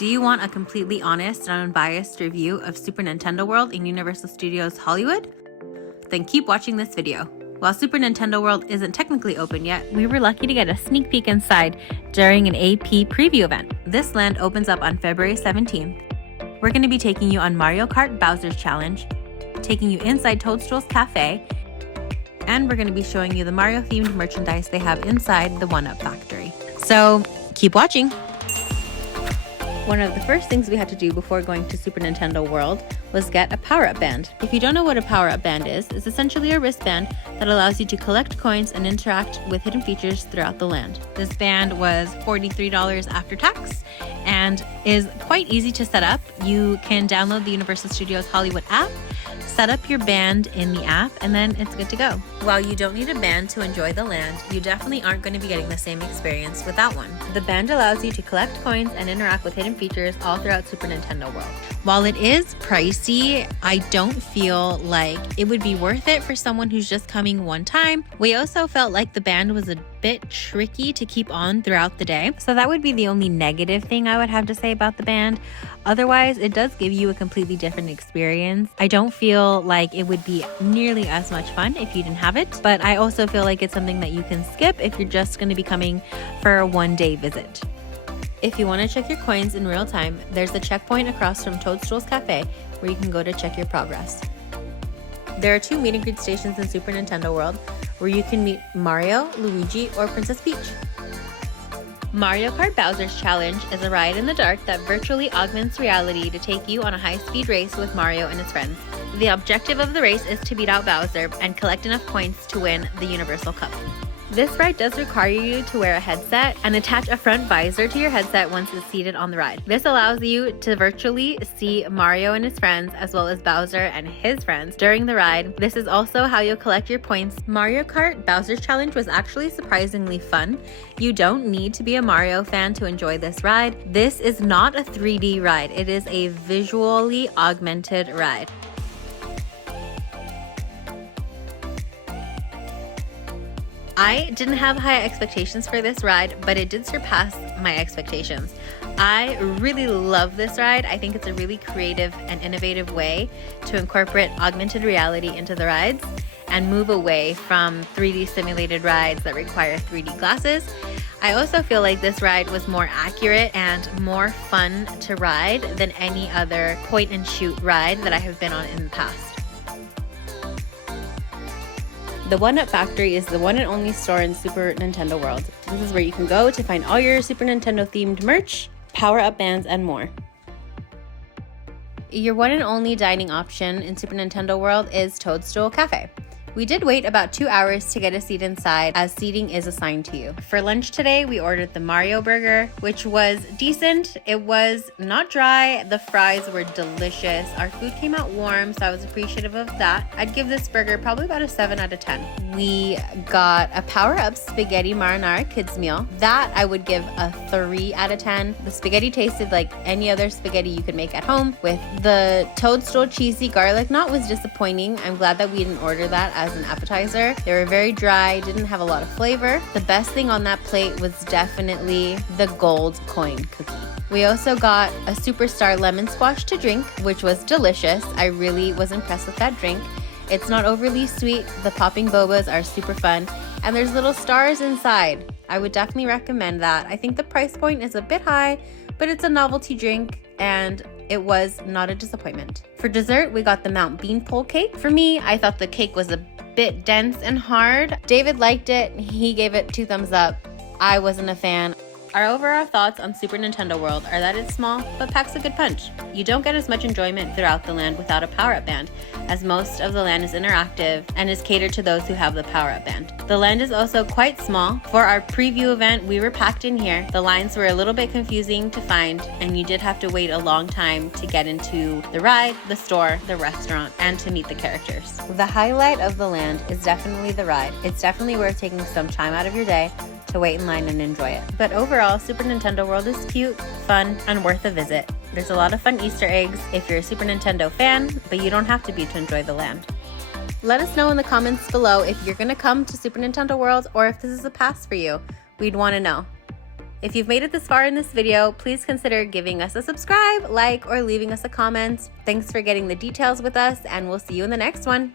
Do you want a completely honest and unbiased review of Super Nintendo World in Universal Studios Hollywood? Then keep watching this video. While Super Nintendo World isn't technically open yet, we were lucky to get a sneak peek inside during an AP preview event. This land opens up on February 17th. We're going to be taking you on Mario Kart Bowser's Challenge, taking you inside Toadstool Cafe, and we're going to be showing you the Mario-themed merchandise they have inside the 1-Up Factory. So, keep watching! One of the first things we had to do before going to Super Nintendo World was get a power-up band. If you don't know what a power-up band is, it's essentially a wristband that allows you to collect coins and interact with hidden features throughout the land. This band was $43 after tax and is quite easy to set up. You can download the Universal Studios Hollywood app, set up your band in the app, and then it's good to go. While you don't need a band to enjoy the land, you definitely aren't going to be getting the same experience without one. The band allows you to collect coins and interact with hidden features all throughout Super Nintendo World. While it is pricey, I don't feel like it would be worth it for someone who's just coming one time. We also felt like the band was a bit tricky to keep on throughout the day, so that would be the only negative thing I would have to say about the band. Otherwise, it does give you a completely different experience. I don't feel like it would be nearly as much fun if you didn't have it, but I also feel like it's something that you can skip if you're just going to be coming for a one-day visit. If you want to check your coins in real time, there's the checkpoint across from Toadstool Cafe where you can go to check your progress. There are 2 meet and greet stations in Super Nintendo World where you can meet Mario, Luigi, or Princess Peach. Mario Kart Bowser's Challenge is a ride in the dark that virtually augments reality to take you on a high-speed race with Mario and his friends. The objective of the race is to beat out Bowser and collect enough points to win the Universal Cup. This ride does require you to wear a headset and attach a front visor to your headset once it's seated on the ride. This allows you to virtually see Mario and his friends as well as Bowser and his friends during the ride. This is also how you'll collect your points. Mario Kart Bowser's Challenge was actually surprisingly fun. You don't need to be a Mario fan to enjoy this ride. This is not a 3D ride. It is a visually augmented ride. I didn't have high expectations for this ride, but it did surpass my expectations. I really love this ride. I think it's a really creative and innovative way to incorporate augmented reality into the rides and move away from 3D simulated rides that require 3D glasses. I also feel like this ride was more accurate and more fun to ride than any other point and shoot ride that I have been on in the past. The 1-Up Factory is the one and only store in Super Nintendo World. This is where you can go to find all your Super Nintendo themed merch, power-up bands, and more. Your one and only dining option in Super Nintendo World is Toadstool Cafe. We did wait about 2 hours to get a seat inside as seating is assigned to you. For lunch today, we ordered the Mario burger, which was decent. It was not dry. The fries were delicious. Our food came out warm, so I was appreciative of that. I'd give this burger probably about a 7 out of 10. We got a power-up spaghetti marinara kids meal. That I would give a 3 out of 10. The spaghetti tasted like any other spaghetti you could make at home. With the Toadstool cheesy garlic knot was disappointing. I'm glad that we didn't order that as an appetizer. They were very dry, didn't have a lot of flavor. The best thing on that plate was definitely the gold coin cookie. We also got a superstar lemon squash to drink, which was delicious. I really was impressed with that drink. It's not overly sweet, the popping bobas are super fun, and there's little stars inside. I would definitely recommend that. I think the price point is a bit high, but it's a novelty drink and it was not a disappointment. For dessert, we got the Mount Beanpole cake. For me, I thought the cake was a bit dense and hard. David liked it. He gave it 2 thumbs up. I wasn't a fan. Our overall thoughts on Super Nintendo World are that it's small, but packs a good punch. You don't get as much enjoyment throughout the land without a power-up band, as most of the land is interactive and is catered to those who have the power-up band. The land is also quite small. For our preview event, we were packed in here. The lines were a little bit confusing to find, and you did have to wait a long time to get into the ride, the store, the restaurant, and to meet the characters. The highlight of the land is definitely the ride. It's definitely worth taking some time out of your day to wait in line and enjoy it. But overall, Super Nintendo World is cute, fun, and worth a visit. There's a lot of fun Easter eggs if you're a Super Nintendo fan, but you don't have to be to enjoy the land. Let us know in the comments below if you're gonna come to Super Nintendo World or if this is a pass for you. We'd want to know. If you've made it this far in this video, please consider giving us a subscribe, like, or leaving us a comment. Thanks for getting the details with us, and we'll see you in the next one.